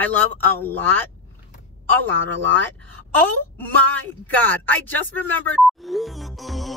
I love a lot. Oh my God, I just remembered.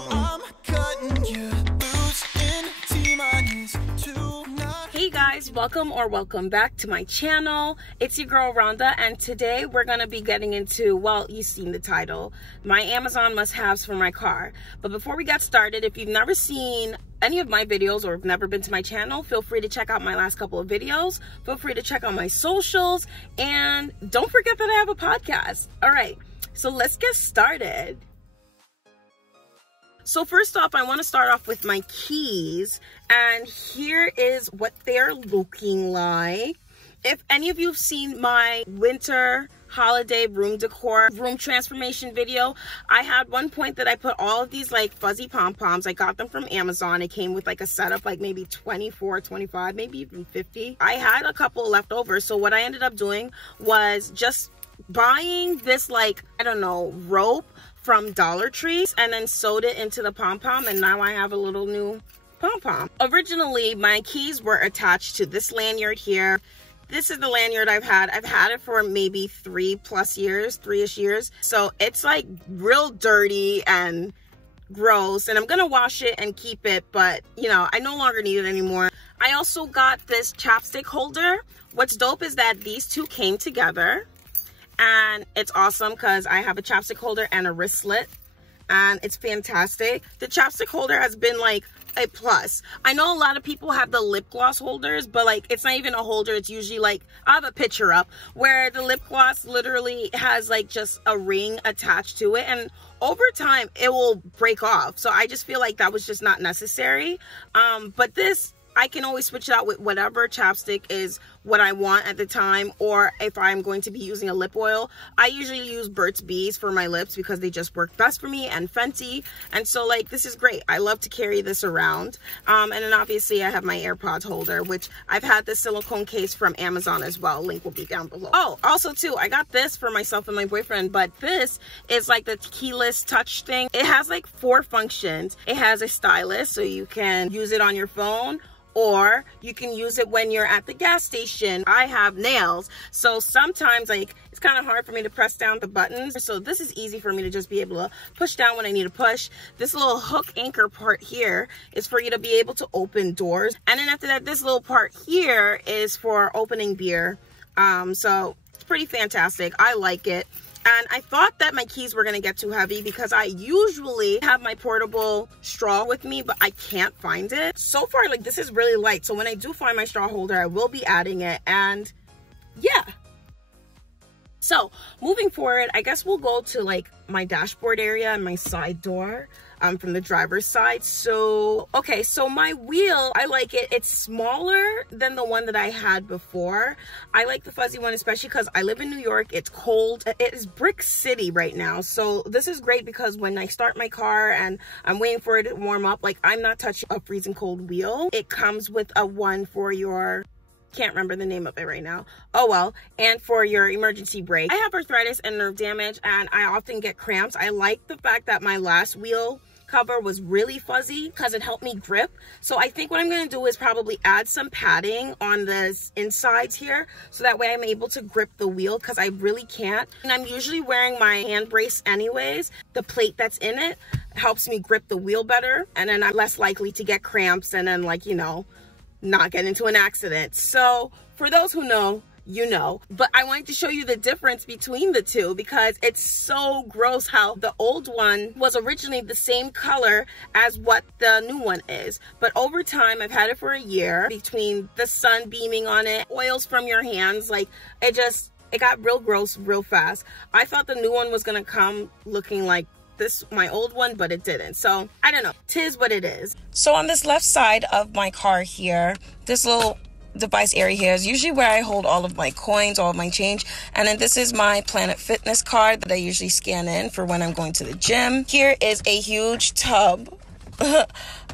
I'm cutting you loose in T-minus 2. Hey guys, welcome back to my channel. It's your girl Rhonda, and today we're gonna be getting into, well, you've seen the title, my Amazon must-haves for my car. But before we get started, if you've never seen any of my videos or have never been to my channel, feel free to check out my last couple of videos. Feel free to check out my socials, and don't forget that I have a podcast. All right, so let's get started. So first off, I want to start off with my keys, and here is what they're looking like. If any of you have seen my winter holiday room decor, room transformation video, I had one point that I put all of these like fuzzy pom-poms. I got them from Amazon. It came with like a set of like maybe 24, 25, maybe even 50. I had a couple left over, so what I ended up doing was just buying this, like, I don't know, rope from Dollar Tree, and then sewed it into the pom-pom, and now I have a little new pom-pom. Originally, my keys were attached to this lanyard here. This is the lanyard I've had. I've had it for maybe 3+ years, 3-ish years. So it's like real dirty and gross, and I'm gonna wash it and keep it, but you know, I no longer need it anymore. I also got this chapstick holder. What's dope is that these two came together, and it's awesome because I have a chapstick holder and a wristlet, and it's fantastic. The chapstick holder has been like a plus. I know a lot of people have the lip gloss holders, but like it's not even a holder. It's usually like, I have a picture up where the lip gloss literally has like just a ring attached to it, and over time it will break off. So I just feel like that was just not necessary. But this, I can always switch it out with whatever chapstick is what I want at the time, or if I'm going to be using a lip oil. I usually use Burt's Bees for my lips because they just work best for me, and Fenty, and so like this is great. I love to carry this around. And then obviously I have my AirPods holder, which I've had this silicone case from Amazon as well. Link will be down below. Oh, also too, I got this for myself and my boyfriend, but this is like the keyless touch thing. It has like 4 functions. It has a stylus, so you can use it on your phone, or you can use it when you're at the gas station. I have nails, so sometimes like it's kind of hard for me to press down the buttons, so this is easy for me to just be able to push down when I need to push. This little hook anchor part here is for you to be able to open doors, and then after that, this little part here is for opening beer. So it's pretty fantastic. I like it. And I thought that my keys were going to get too heavy because I usually have my portable straw with me, but I can't find it. So far, like, this is really light. So when I do find my straw holder, I will be adding it. And yeah. So moving forward, I guess we'll go to like my dashboard area and my side door. From the driver's side. So okay, so my wheel, I like it. It's smaller than the one that I had before. I like the fuzzy one, especially because I live in New York. It's cold. It is Brick City right now, so this is great because when I start my car and I'm waiting for it to warm up, like, I'm not touching a freezing cold wheel. It comes with a one for your, can't remember the name of it right now, oh well, and for your emergency brake. I have arthritis and nerve damage, and I often get cramps. I like the fact that my last wheel cover was really fuzzy because it helped me grip. So I think what I'm going to do is probably add some padding on the insides here, so that way I'm able to grip the wheel, because I really can't. And I'm usually wearing my hand brace anyways. The plate that's in it helps me grip the wheel better, and then I'm less likely to get cramps and then, like, you know, not get into an accident. So for those who know, you know. But I wanted to show you the difference between the two, because it's so gross how the old one was originally the same color as what the new one is. But over time, I've had it for a year, between the sun beaming on it, oils from your hands, like, it got real gross real fast. I thought the new one was gonna come looking like this, my old one, but it didn't. So I don't know, 'tis what it is. So on this left side of my car here, this little device area here is usually where I hold all of my coins, all of my change. And then this is my Planet Fitness card that I usually scan in for when I'm going to the gym. Here is a huge tub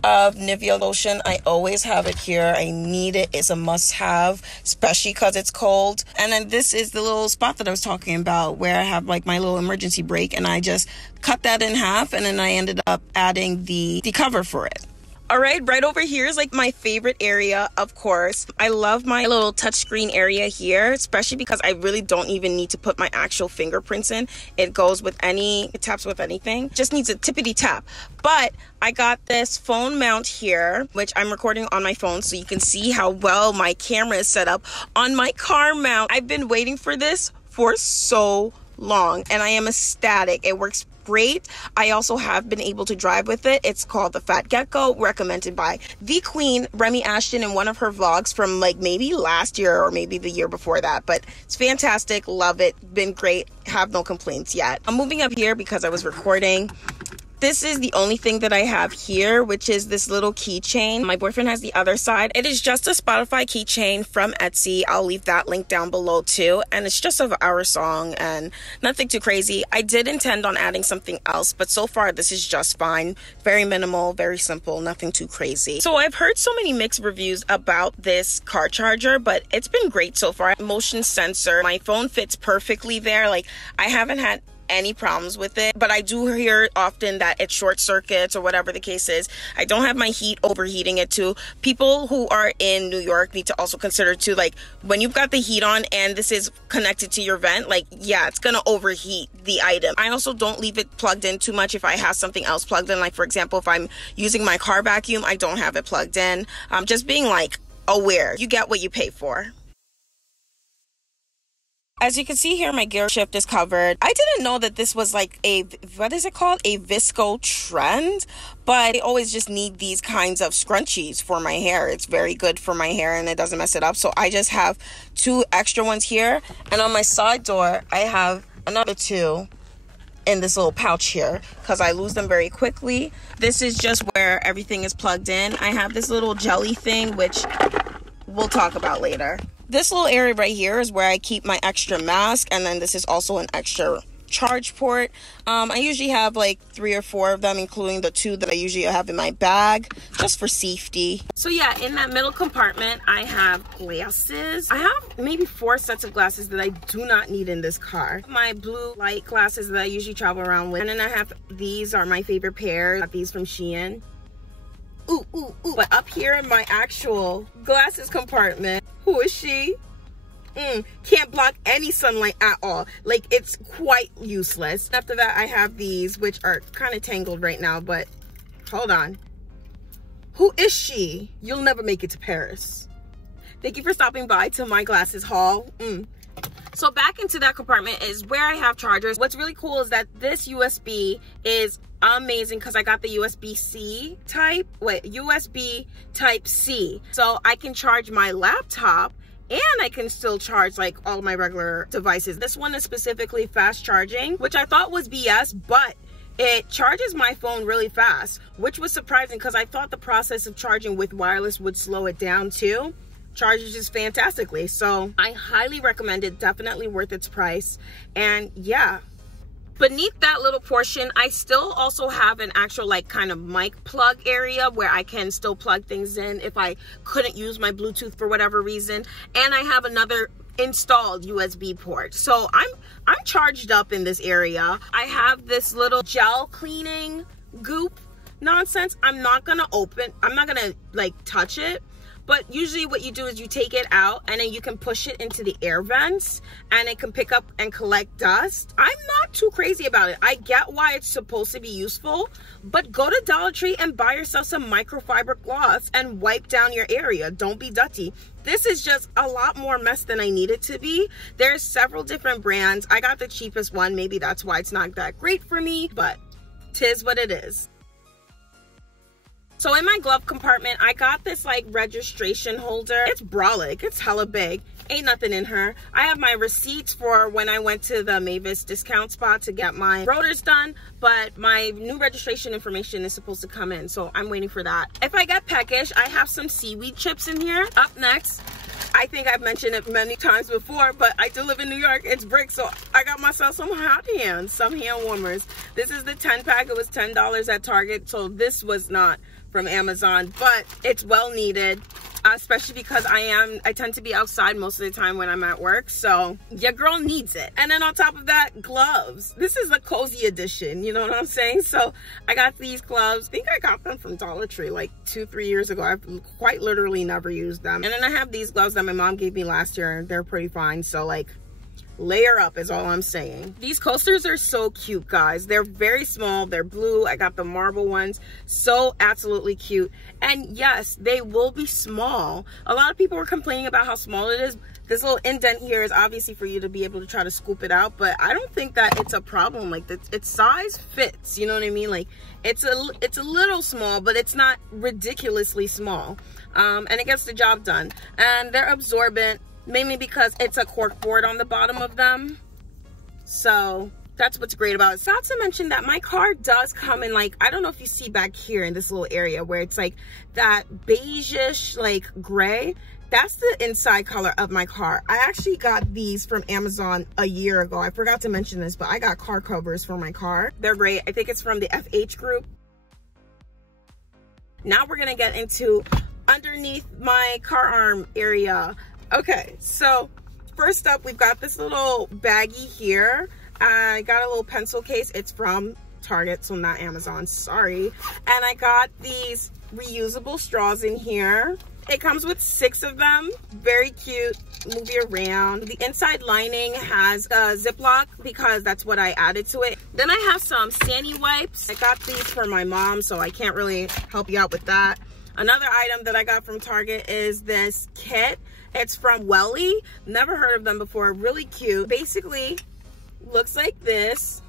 of Nivea Lotion. I always have it here. I need it. It's a must-have, especially because it's cold. And then this is the little spot that I was talking about where I have like my little emergency brake, and I just cut that in half, and then I ended up adding the cover for it. All right, right over here is like my favorite area, of course. I love my little touchscreen area here, especially because I really don't even need to put my actual fingerprints in. It goes with it taps with anything. Just needs a tippity tap. But I got this phone mount here, which I'm recording on my phone so you can see how well my camera is set up on my car mount. I've been waiting for this for so long and I am ecstatic. It works great. I also have been able to drive with it. It's called the Fat Gecko, recommended by the Queen, Remy Ashton, in one of her vlogs from like maybe last year or maybe the year before that. But it's fantastic. Love it. Been great. Have no complaints yet. I'm moving up here because I was recording. This is the only thing that I have here, which is this little keychain. My boyfriend has the other side. It is just a Spotify keychain from Etsy. I'll leave that link down below too. And it's just of our song and nothing too crazy. I did intend on adding something else, but so far this is just fine. Very minimal, very simple, nothing too crazy. So I've heard so many mixed reviews about this car charger, but it's been great so far. Motion sensor. My phone fits perfectly there. Like, I haven't had any problems with it, but I do hear often that it short circuits or whatever the case is. I don't have my heat overheating it too. People who are in New York need to also consider too, like when you've got the heat on and this is connected to your vent, like yeah, it's gonna overheat the item. I also don't leave it plugged in too much if I have something else plugged in. Like for example, if I'm using my car vacuum, I don't have it plugged in. Just being like aware, you get what you pay for. As you can see here, my gear shift is covered. I didn't know that this was like a, what is it called? A visco trend, but I always just need these kinds of scrunchies for my hair. It's very good for my hair and it doesn't mess it up. So I just have 2 extra ones here. And on my side door, I have another 2 in this little pouch here because I lose them very quickly. This is just where everything is plugged in. I have this little jelly thing, which we'll talk about later. This little area right here is where I keep my extra mask, and then this is also an extra charge port. I usually have like 3 or 4 of them, including the 2 that I usually have in my bag, just for safety. So yeah, in that middle compartment, I have glasses. I have maybe 4 sets of glasses that I do not need in this car. My blue light glasses that I usually travel around with. And then I have, these are my favorite pair. I got these from Shein. Ooh, ooh, ooh. But up here in my actual glasses compartment, who is she? Can't block any sunlight at all. Like, it's quite useless. After that, I have these, which are kind of tangled right now, but hold on. Who is she? You'll never make it to Paris. Thank you for stopping by to my glasses haul. So back into that compartment is where I have chargers. What's really cool is that this USB is amazing because I got the USB type C. So I can charge my laptop and I can still charge like all my regular devices. This one is specifically fast charging, which I thought was BS, but it charges my phone really fast, which was surprising because I thought the process of charging with wireless would slow it down too. Charges just fantastically. So I highly recommend it. Definitely worth its price. And yeah, beneath that little portion, I still also have an actual like kind of mic plug area where I can still plug things in if I couldn't use my Bluetooth for whatever reason. And I have another installed USB port. So I'm charged up in this area. I have this little gel cleaning goop nonsense. I'm not gonna like touch it. But usually what you do is you take it out and then you can push it into the air vents and it can pick up and collect dust. I'm not too crazy about it. I get why it's supposed to be useful, but go to Dollar Tree and buy yourself some microfiber cloths and wipe down your area. Don't be dirty. This is just a lot more mess than I need it to be. There's several different brands. I got the cheapest one. Maybe that's why it's not that great for me, but 'tis what it is. So in my glove compartment, I got this like registration holder. It's brolic, it's hella big. Ain't nothing in her. I have my receipts for when I went to the Mavis discount spot to get my rotors done, but my new registration information is supposed to come in, so I'm waiting for that. If I get peckish, I have some seaweed chips in here. Up next, I think I've mentioned it many times before, but I do live in New York. It's brick, so I got myself some hot hands, some hand warmers. This is the 10 pack. It was $10 at Target, so this was not from Amazon, but it's well needed, especially because I tend to be outside most of the time when I'm at work, so your girl needs it. And then on top of that, gloves. This is a cozy edition, you know what I'm saying? So I got these gloves. I think I got them from Dollar Tree like 2-3 years ago. I've quite literally never used them. And then I have these gloves that my mom gave me last year, and they're pretty fine. So like, layer up is all I'm saying. These coasters are so cute, guys. They're very small. They're blue. I got the marble ones. So absolutely cute. And yes, they will be small. A lot of people were complaining about how small it is. This little indent here is obviously for you to be able to try to scoop it out, but I don't think that it's a problem. Like, its size fits, you know what I mean? Like, it's a little small, but it's not ridiculously small. And it gets the job done. And they're absorbent, mainly because it's a cork board on the bottom of them. So that's what's great about it. Not to mention that my car does come in, like, I don't know if you see back here in this little area where it's like that beige-ish like gray. That's the inside color of my car. I actually got these from Amazon a year ago. I forgot to mention this, but I got car covers for my car. They're great. I think it's from the FH group. Now we're gonna get into underneath my car arm area. Okay, so first up, we've got this little baggie here. I got a little pencil case. It's from Target, so not Amazon, sorry. And I got these reusable straws in here. It comes with 6 of them. Very cute. Move it around. The inside lining has a Ziploc because that's what I added to it. Then I have some Sani wipes. I got these for my mom, so I can't really help you out with that. Another item that I got from Target is this kit. It's from Welly. Never heard of them before. Really cute. Basically, looks like this.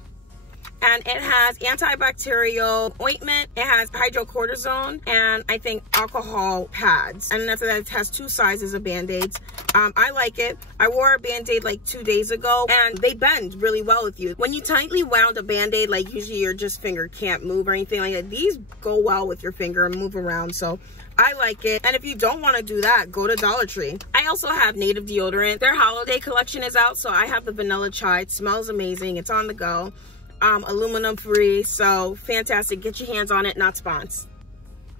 And it has antibacterial ointment. It has hydrocortisone. And I think alcohol pads. And after that, it has 2 sizes of Band-Aids. I like it. I wore a Band-Aid like 2 days ago. And they bend really well with you. When you tightly wound a Band-Aid, like usually your just finger can't move or anything like that. These go well with your finger and move around. So I like it. And if you don't want to do that, go to Dollar Tree. I also have Native deodorant. Their holiday collection is out, so I have the vanilla chai. It smells amazing. It's on the go. Aluminum free, so fantastic. Get your hands on it, not spons.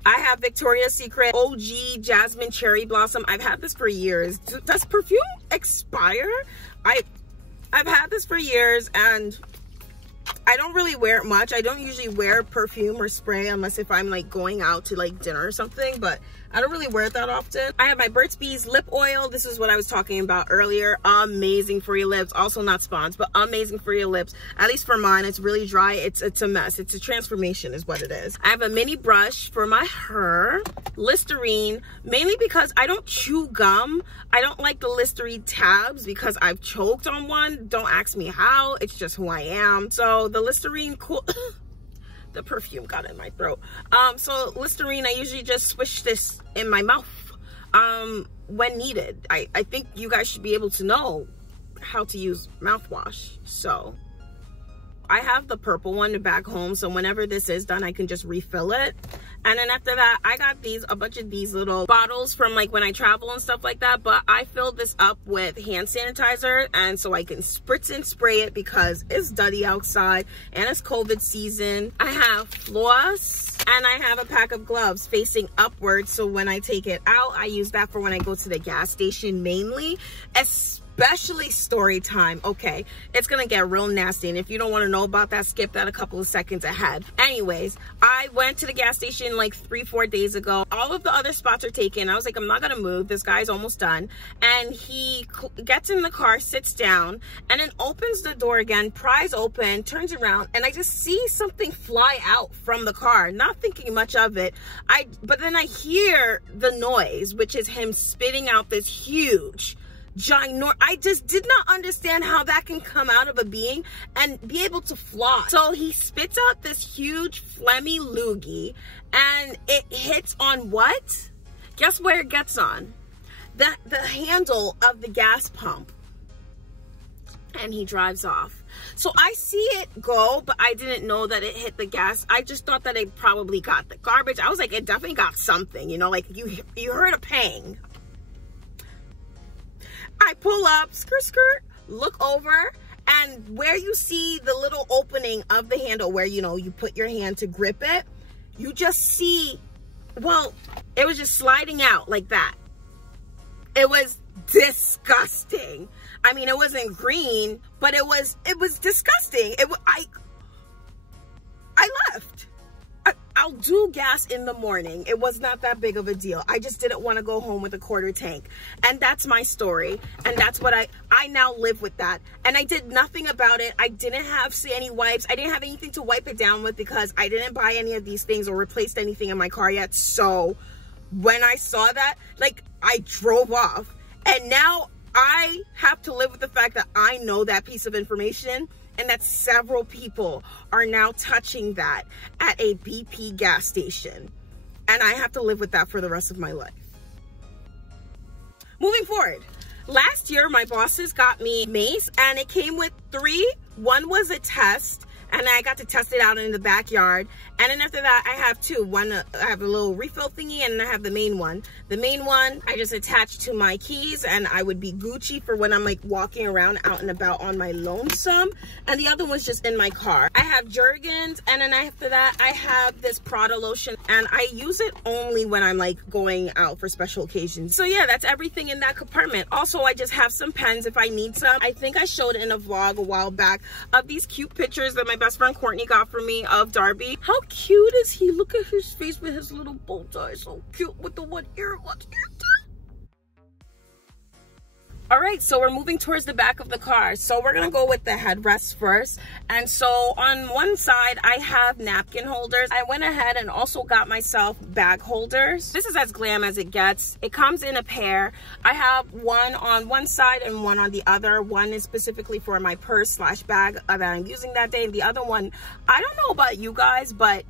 I have Victoria's Secret OG Jasmine Cherry Blossom. I've had this for years. Does perfume expire? I've had this for years, and I don't really wear it much. I don't usually wear perfume or spray unless if I'm like going out to like dinner or something, but I don't really wear it that often. I have my Burt's Bees lip oil. This is what I was talking about earlier. Amazing for your lips. Also not spons, but amazing for your lips. At least for mine, it's really dry. It's a mess. It's a transformation is what it is. I have a mini brush for my hair. Listerine, mainly because I don't chew gum. I don't like the Listerine tabs because I've choked on one. Don't ask me how. It's just who I am. So the Listerine cool... The perfume got in my throat. So Listerine, I usually just swish this in my mouth when needed. I think you guys should be able to know how to use mouthwash. So I have the purple one back home, so whenever this is done, I can just refill it. And then after that, I got a bunch of these little bottles from like when I travel and stuff like that, but I filled this up with hand sanitizer, and so I can spritz and spray it because it's duddy outside and it's COVID season. I have floss, and I have a pack of gloves facing upwards, so when I take it out, I use that for when I go to the gas station mainly, especially story time. Okay, it's gonna get real nasty, and if you don't want to know about that, skip that a couple of seconds ahead. Anyways, I went to the gas station like 3-4 days ago. All of the other spots are taken. I was like, I'm not gonna move, this guy's almost done. And he gets in the car, sits down, and then opens the door again, pries open, turns around, and I just see something fly out from the car, not thinking much of it. But then I hear the noise, which is him spitting out this huge I just did not understand how that can come out of a being and be able to fly. So he spits out this huge phlegmy loogie, and it hits on what? Guess where it gets on? The handle of the gas pump. And he drives off. So I see it go, but I didn't know that it hit the gas. I just thought that it probably got the garbage. I was like, it definitely got something, you know, like you heard a pang. I pull up, skirt, skirt, look over, and where you see the little opening of the handle where, you know, you put your hand to grip it, you just see well, it was just sliding out like that. It was disgusting. I mean, it wasn't green, but it was disgusting. I left. I'll do gas in the morning. It was not that big of a deal. I just didn't want to go home with a quarter tank. And that's my story. And that's what I now live with that. And I did nothing about it. I didn't have any wipes. I didn't have anything to wipe it down with because I didn't buy any of these things or replaced anything in my car yet. So when I saw that, like, I drove off. And now I have to live with the fact that I know that piece of information and that several people are now touching that at a BP gas station. And I have to live with that for the rest of my life. Moving forward, last year my bosses got me mace and it came with 3. One was a test and I got to test it out in the backyard. And then after that, I have 2. One, I have a little refill thingy and I have the main one. The main one, I just attached to my keys and I would be Gucci for when I'm like walking around out and about on my lonesome. And the other one's just in my car. I have Jergens, and then after that, I have this Prada Lotion and I use it only when I'm like going out for special occasions. So yeah, that's everything in that compartment. Also, I just have some pens if I need some. I think I showed in a vlog a while back of these cute pictures that my best friend Courtney got for me of Darby. How cute is he? Look at his face with his little bow tie. So cute with the one ear. All right, so we're moving towards the back of the car. So we're gonna go with the headrest first. And so on one side, I have napkin holders. I went ahead and also got myself bag holders. This is as glam as it gets. It comes in a pair. I have one on one side and one on the other. One is specifically for my purse / bag that I'm using that day. And the other one, I don't know about you guys, but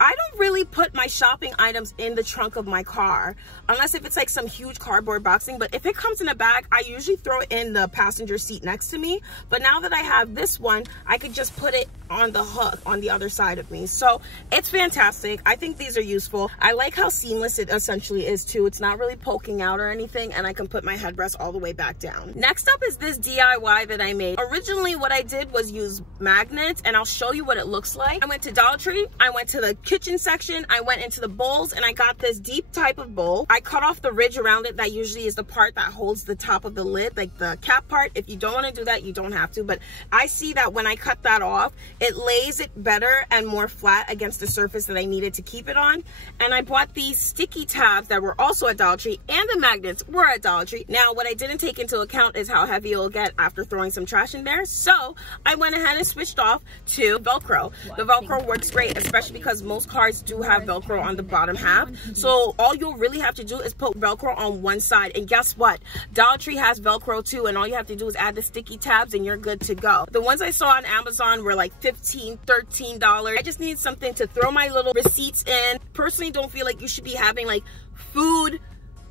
I don't really put my shopping items in the trunk of my car unless if it's like some huge cardboard boxing. But if it comes in a bag, I usually throw it in the passenger seat next to me. But now that I have this one, I could just put it on the hook on the other side of me. So it's fantastic. I think these are useful. I like how seamless it essentially is too. It's not really poking out or anything, and I can put my headrest all the way back down. Next up is this DIY that I made. Originally what I did was use magnets, and I'll show you what it looks like. I went to Dollar Tree, I went to the kitchen section, I went into the bowls, and I got this deep type of bowl. I cut off the ridge around it. That usually is the part that holds the top of the lid, like the cap part. If you don't want to do that, you don't have to, but I see that when I cut that off, it lays it better and more flat against the surface that I needed to keep it on. And I bought these sticky tabs that were also at Dollar Tree, and the magnets were at Dollar Tree. Now, what I didn't take into account is how heavy it'll get after throwing some trash in there. So I went ahead and switched off to Velcro. The Velcro works great, especially because most cars do have Velcro on the bottom half. So all you'll really have to do is put Velcro on one side. And guess what? Dollar Tree has Velcro too, and all you have to do is add the sticky tabs and you're good to go. The ones I saw on Amazon were like $15, $13. I just needed something to throw my little receipts in. Personally, don't feel like you should be having like food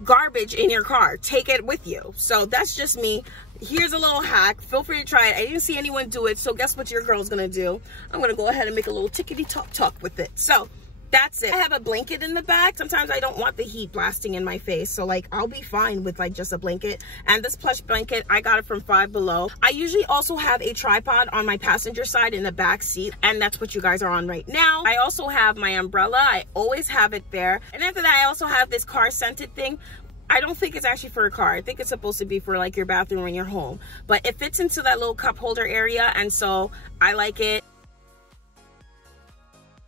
garbage in your car. Take it with you. So that's just me. Here's a little hack. Feel free to try it. I didn't see anyone do it, so guess what your girl's gonna do? I'm gonna go ahead and make a little tickety talk with it. So that's it. I have a blanket in the back. Sometimes I don't want the heat blasting in my face, so like I'll be fine with like just a blanket. And this plush blanket, I got it from Five Below. I usually also have a tripod on my passenger side in the back seat, and that's what you guys are on right now. I also have my umbrella. I always have it there. And after that, I also have this car scented thing. I don't think it's actually for a car. I think it's supposed to be for like your bathroom when you're home, but it fits into that little cup holder area, and so I like it.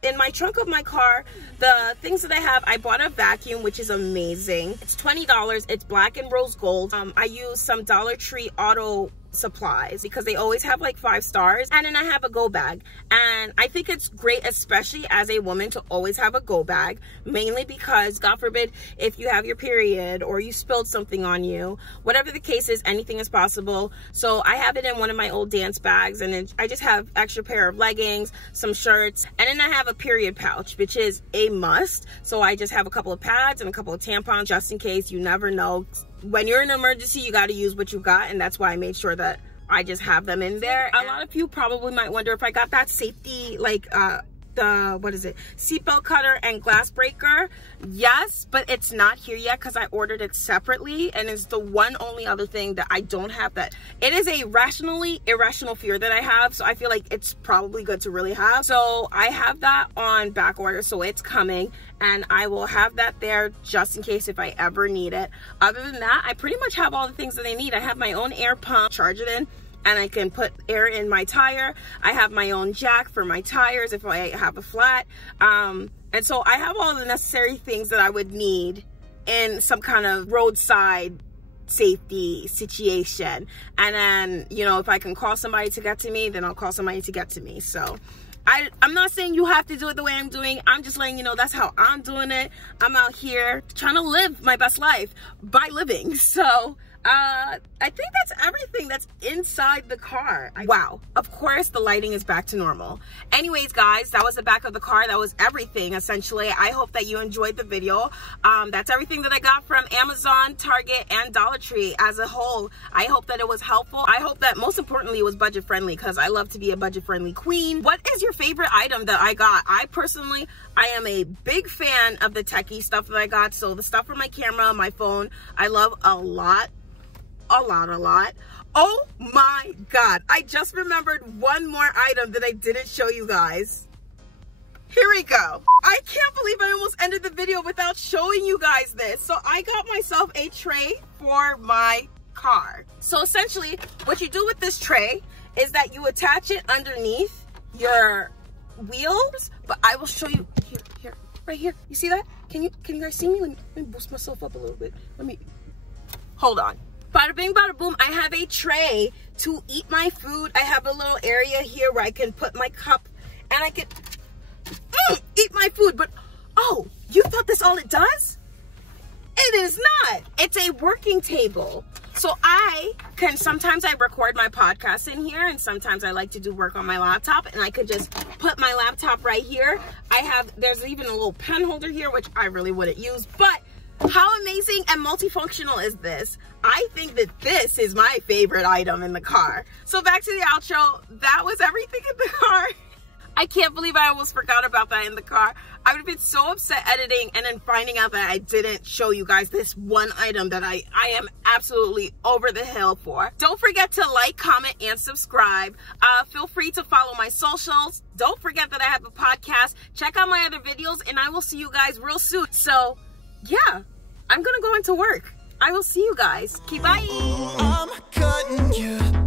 In my trunk of my car, the things that I have, I bought a vacuum, which is amazing. It's $20. It's black and rose gold. I use some Dollar Tree auto supplies because they always have like 5 stars. And then I have a go bag, and I think it's great, especially as a woman, to always have a go bag, mainly because God forbid if you have your period or you spilled something on you, whatever the case is, anything is possible. So I have it in one of my old dance bags, and then I just have extra pair of leggings, some shirts, and then I have a period pouch, which is a must. So I just have a couple of pads and a couple of tampons just in case. You never know. When you're in an emergency, you got to use what you got, and that's why I made sure that I just have them in there. A lot of you probably might wonder if I got that safety like what is it, seatbelt cutter and glass breaker. Yes, but it's not here yet because I ordered it separately, and it's the one only other thing that I don't have. That it is a irrational fear that I have, so I feel like it's probably good to really have. So I have that on back order, so it's coming, and I will have that there just in case if I ever need it. Other than that, I pretty much have all the things that I need. I have my own air pump, charge it in, and I can put air in my tire. I have my own jack for my tires if I have a flat. And so I have all the necessary things that I would need in some kind of roadside safety situation. And then, you know, if I can call somebody to get to me, then I'll call somebody to get to me. So I'm not saying you have to do it the way I'm doing. I'm just letting you know that's how I'm doing it. I'm out here trying to live my best life by living. So I think that's everything that's inside the car. Wow. Of course, the lighting is back to normal. Anyways, guys, that was the back of the car. That was everything, essentially. I hope that you enjoyed the video. That's everything that I got from Amazon, Target, and Dollar Tree as a whole. I hope that it was helpful. I hope that, most importantly, it was budget-friendly, because I love to be a budget-friendly queen. What is your favorite item that I got? I am a big fan of the techie stuff that I got. So the stuff for my camera, my phone, I love a lot. Oh my god, I just remembered one more item that I didn't show you guys. Here we go. I can't believe I almost ended the video without showing you guys this. So I got myself a tray for my car. So essentially what you do with this tray is that you attach it underneath your wheels, but I will show you here, right here. You see that? Can you guys see me? Let me boost myself up a little bit. Hold on. Bada bing, bada boom, I have a tray to eat my food. I have a little area here where I can put my cup and I can eat my food. But, oh, you thought this all it does? It is not. It's a working table. So sometimes I record my podcast in here, and sometimes I like to do work on my laptop, and I could just put my laptop right here. There's even a little pen holder here, which I really wouldn't use, but how amazing and multifunctional is this? I think that this is my favorite item in the car. So back to the outro. That was everything in the car. I can't believe I almost forgot about that in the car. I would have been so upset editing and then finding out that I didn't show you guys this one item that I am absolutely over the hill for. Don't forget to like, comment, and subscribe. Feel free to follow my socials. Don't forget that I have a podcast. Check out my other videos, and I will see you guys real soon. So yeah, I'm gonna go into work. I will see you guys. Okay, bye. I'm cutting you.